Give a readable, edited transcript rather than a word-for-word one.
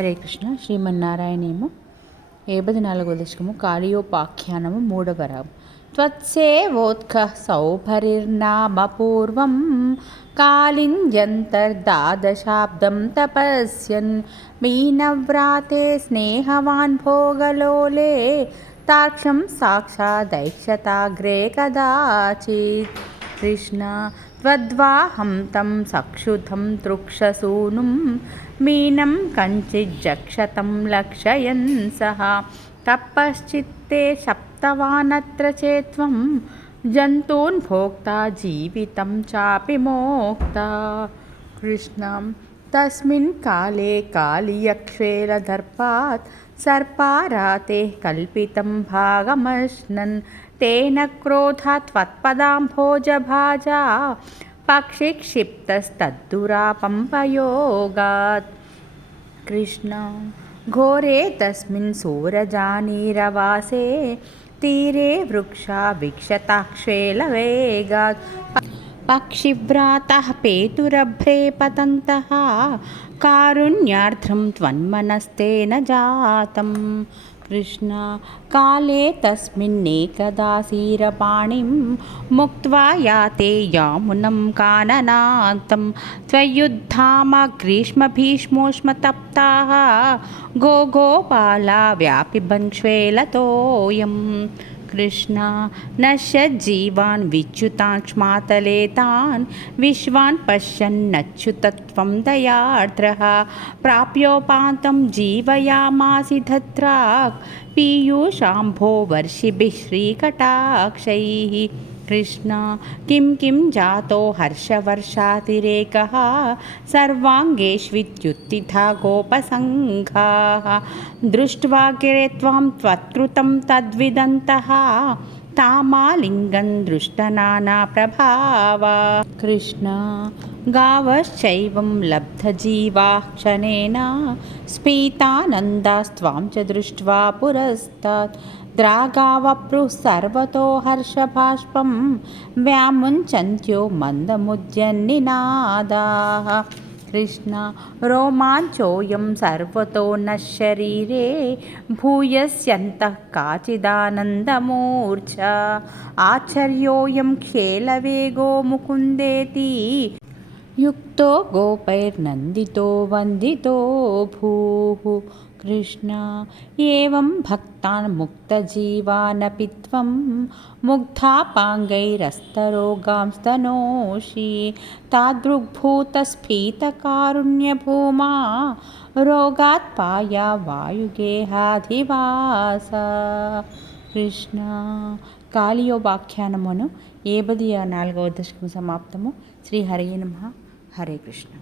హరే కృష్ణ. శ్రీమన్నారాయణేమో 74వ దశకము కాళియోపాఖ్యానము 3వ రాగం. త్వత్సేవోత్కః సౌభరిర్నామపూర్వం కాళింద్యంతర్దాదశాబ్దం తపస్యన్ మీనవ్రాతే స్నేహవాన్ భోగలోలే తాక్షం సాక్షాదైక్షతాగ్రే కదాచిత్. కృష్ణ త్వద్వాహం తం సక్షుతం తృక్షసూనుం మీనం కంచిజ్జక్షతం లక్షయన్ సహ తపశ్చిత్తే సప్తవానత్ర చేత్వం జంతూన్ భోక్తా జీవితం చాపి మోక్తా. కృష్ణ తస్మిన్ కాలే కాళియక్షేలదర్పాత్ సర్పారాతే కల్పితం భాగమశ్నన్ తేన క్రోధాత్ త్వత్పదాంభోజభాజా పక్షిక్షిప్తస్తద్దురాపంపయోగాత్. కృష్ణ ఘోరే తస్మిన్ సూరజానీరవాసే తీరే వృక్షా విక్షతాక్షేలవేగాత్ పక్షివ్రాతః పేతురభ్రే పతంతః కారుణ్యార్థం త్వన్మనస్తేన జాతం. కృష్ణ కాలే తస్మిన్నేకదాసీరపాణిం ముక్త్వా యాతే యామునం కాననాంతం త్వయుద్ధామ గ్రీష్మభీష్మోష్మతప్తాః గోపాలా వ్యాపిబంక్ష్వేలతోయం. కృష్ణ నశ్యజ్జీవాన్ విచ్యుతాక్ష్మాతలే తాన్ విశ్వాన్ పశ్యన్నచ్యుతత్వం దయార్ద్రః ప్రాప్యోపాంతం జీవయామాసి ధత్రాక్ పీయూషాంభో వర్షిభిః శ్రీకటాక్షైః. కృష్ణ కిం కిం జాతో హర్షవర్షాతిరేకః సర్వాంగేష్విత్యుత్థితా గోపసంఘాః దృష్ట్వా గిరే త్వాం త్వత్కృతం తద్విదంతః తామాలింగన్ దృష్టనానా ప్రభావా. కృష్ణ గావశ్చైవం లబ్ధజీవాః క్షణేన స్ఫీతానందాస్త్వాం చ దృష్ట్వా పురస్తాత్ ద్రాగావప్రుః సర్వతో హర్షబాష్పం వ్యాముంచంత్యో మందముద్యన్నినాదాః. కృష్ణ రోమాంచోయం సర్వతో నః శరీరే భూయస్యంతః కాచిదానందమూర్ఛా ఆశ్చర్యోయం ఖేలవేగో ముకుందేతి యుక్తో గోపైర్నందితో వందితో భూః. కృష్ణ ఏవం భక్తాన్ ముక్తజీవానపి త్వం ముగ్ధాపాంగైరస్తరోగాంస్తనోషి తాదృగ్భూతస్ఫీతకారుణ్యభూమా రోగాత్పాయా వాయుగేహాధివాస. కృష్ణ కాళియోపాఖ్యానమును 74వ దశకము సమాప్తము. శ్రీ హరే నమః. హరే కృష్ణ.